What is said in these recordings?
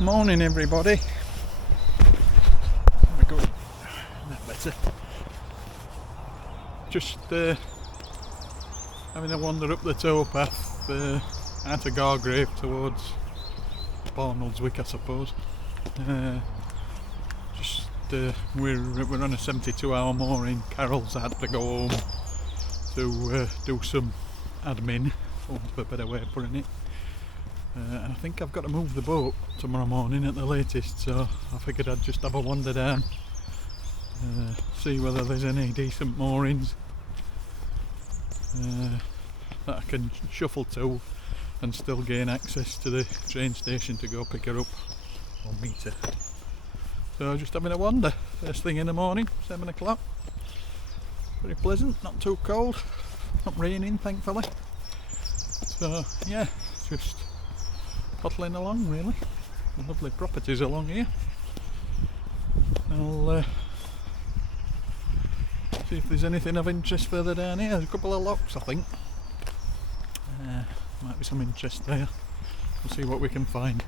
Morning everybody. There we go. That better. Just having a wander up the towpath out of Gargrave towards Barnoldswick, I suppose. We're on a 72-hour mooring. Carol's had to go home to do some admin, for want of a better way of putting it. And I think I've got to move the boat tomorrow morning at the latest, so I figured I'd just have a wander down, see whether there's any decent moorings that I can shuffle to and still gain access to the train station to go pick her up or meet her. So just having a wander first thing in the morning, 7 o'clock. Very pleasant, not too cold, not raining thankfully. So yeah, just pottling along really. Lovely properties along here. I'll see if there's anything of interest further down here. There's a couple of locks I think. Might be some interest there. We'll see what we can find.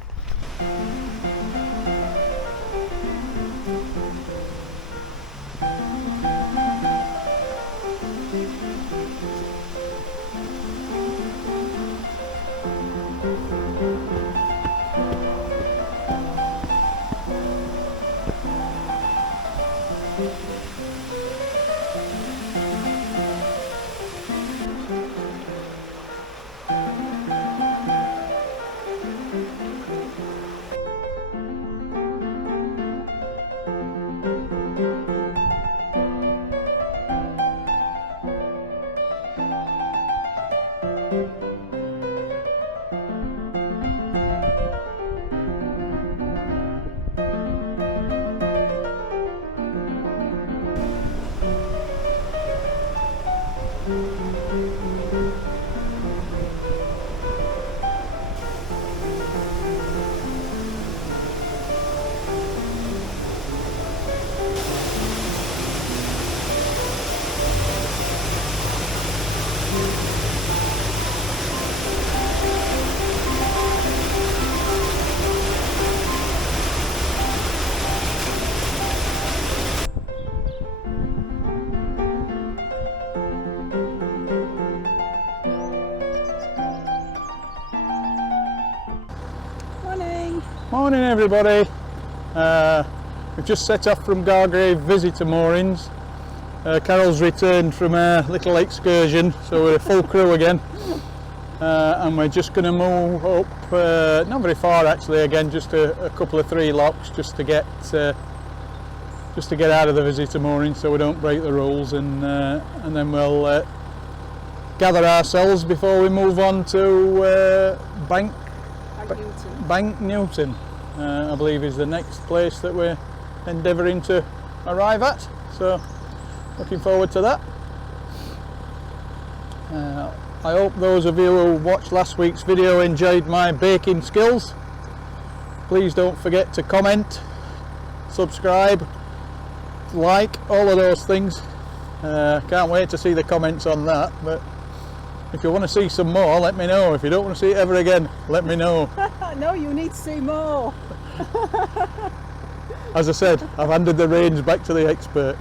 Morning everybody. We've just set off from Gargrave Visitor Moorings. Carol's returned from a little excursion, so we're a full crew again. And we're just going to move up, not very far actually, again just a couple of 3 locks just to get out of the Visitor Moorings so we don't break the rules, and then we'll gather ourselves before we move on to Bank Newton, I believe is the next place that we're endeavouring to arrive at, so looking forward to that. I hope those of you who watched last week's video enjoyed my baking skills. Please don't forget to comment, subscribe, like, all of those things. Can't wait to see the comments on that, but if you want to see some more, let me know. If you don't want to see it ever again, let me know. No, you need to see more. As I said, I've handed the reins back to the expert.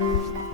Morning.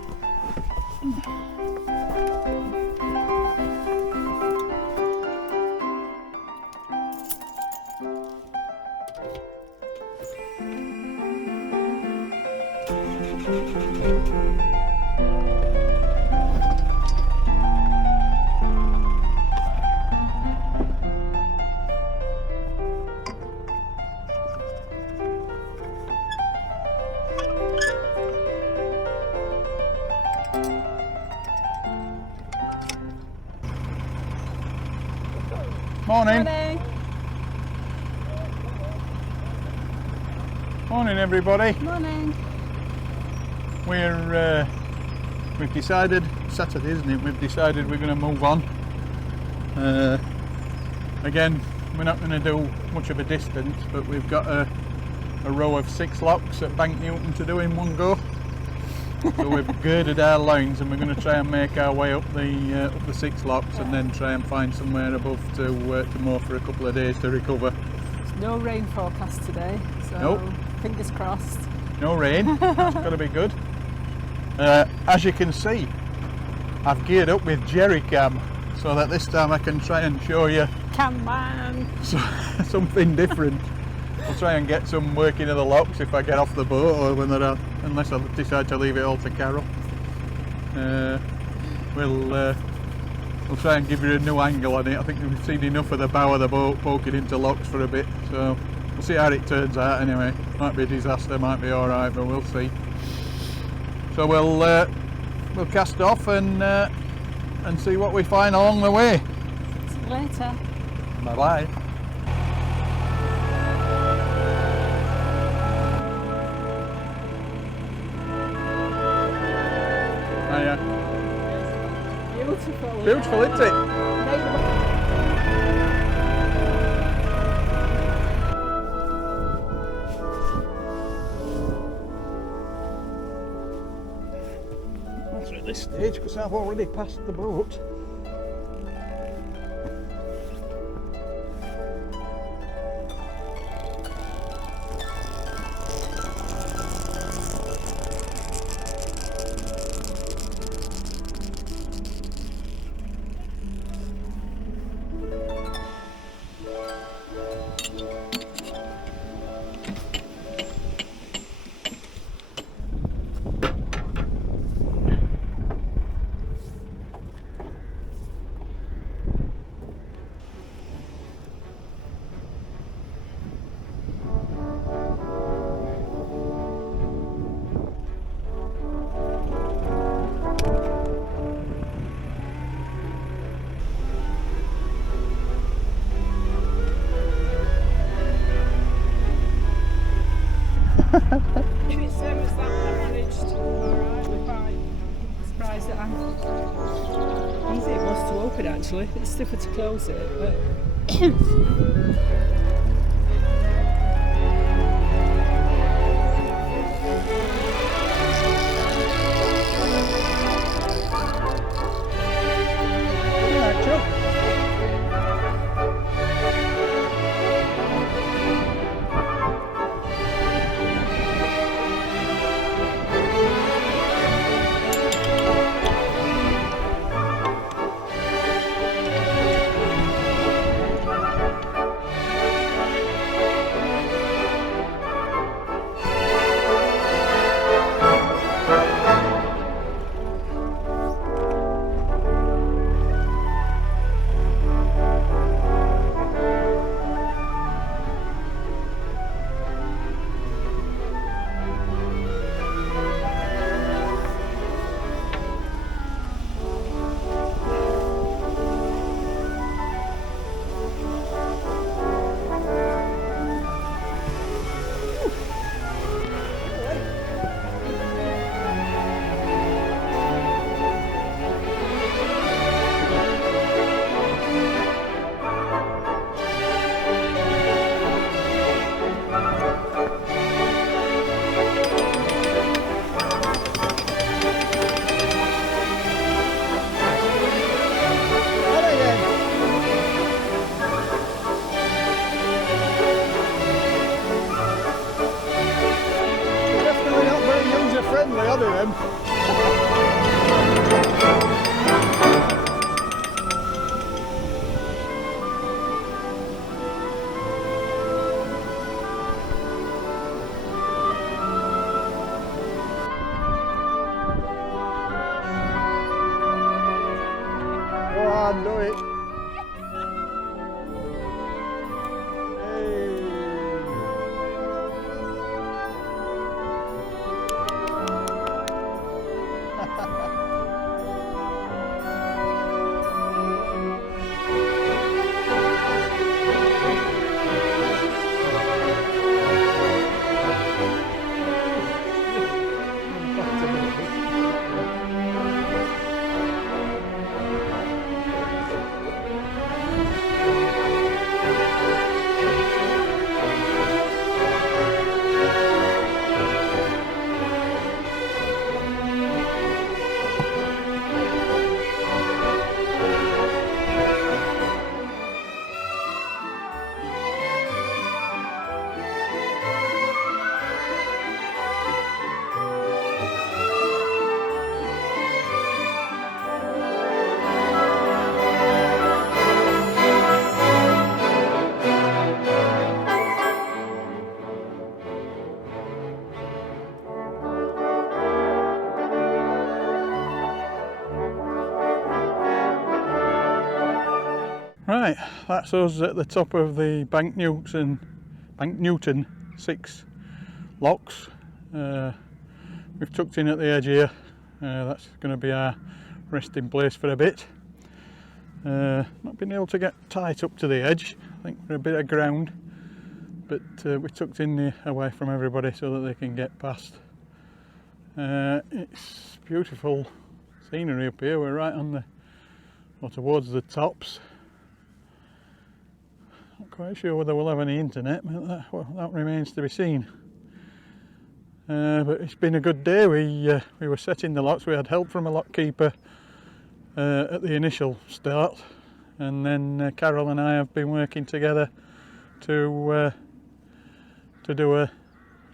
Morning. Morning everybody. Morning. We've decided, Saturday isn't it, we've decided we're going to move on. Again, we're not going to do much of a distance, but we've got a row of 6 locks at Bank Newton to do in one go. So we've girded our lines and we're going to try and make our way up the 6 locks and then try and find somewhere above to moor for a couple of days to recover. No rain forecast today, so Nope. fingers crossed. No rain, that's got to be good. As you can see, I've geared up with jerry cam so that this time I can try and show you Come on. something different. I'll try and get some working of the locks if I get off the boat, or when they're out, unless I decide to leave it all to Carol. We'll try and give you a new angle on it. I think we've seen enough of the bow of the boat poking into locks for a bit, so we'll see how it turns out anyway. Might be a disaster, might be alright, but we'll see. So we'll cast off and see what we find along the way. See you later. Bye bye. Beautiful. Beautiful, isn't it? That's at this stage because I've already passed the boat. If it's same as that, I managed. Alright, we're fine. Surprised that how easy it was to open actually. It's stiffer to close it, but on, do it. Right, that's us at the top of the Bank Newton 6 locks. We've tucked in at the edge here. That's going to be our resting place for a bit. Not been able to get tight up to the edge. I think we're a bit of ground, but we tucked in away from everybody so that they can get past. It's beautiful scenery up here. We're right on towards the tops. Not quite sure whether we'll have any internet, but that remains to be seen. But it's been a good day. We were setting the locks. We had help from a lock keeper at the initial start, and then Carol and I have been working together to do a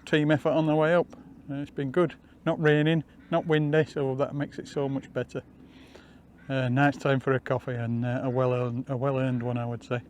team effort on the way up. It's been good. Not raining, not windy, so that makes it so much better. Nice time for a coffee, and a well-earned one, I would say.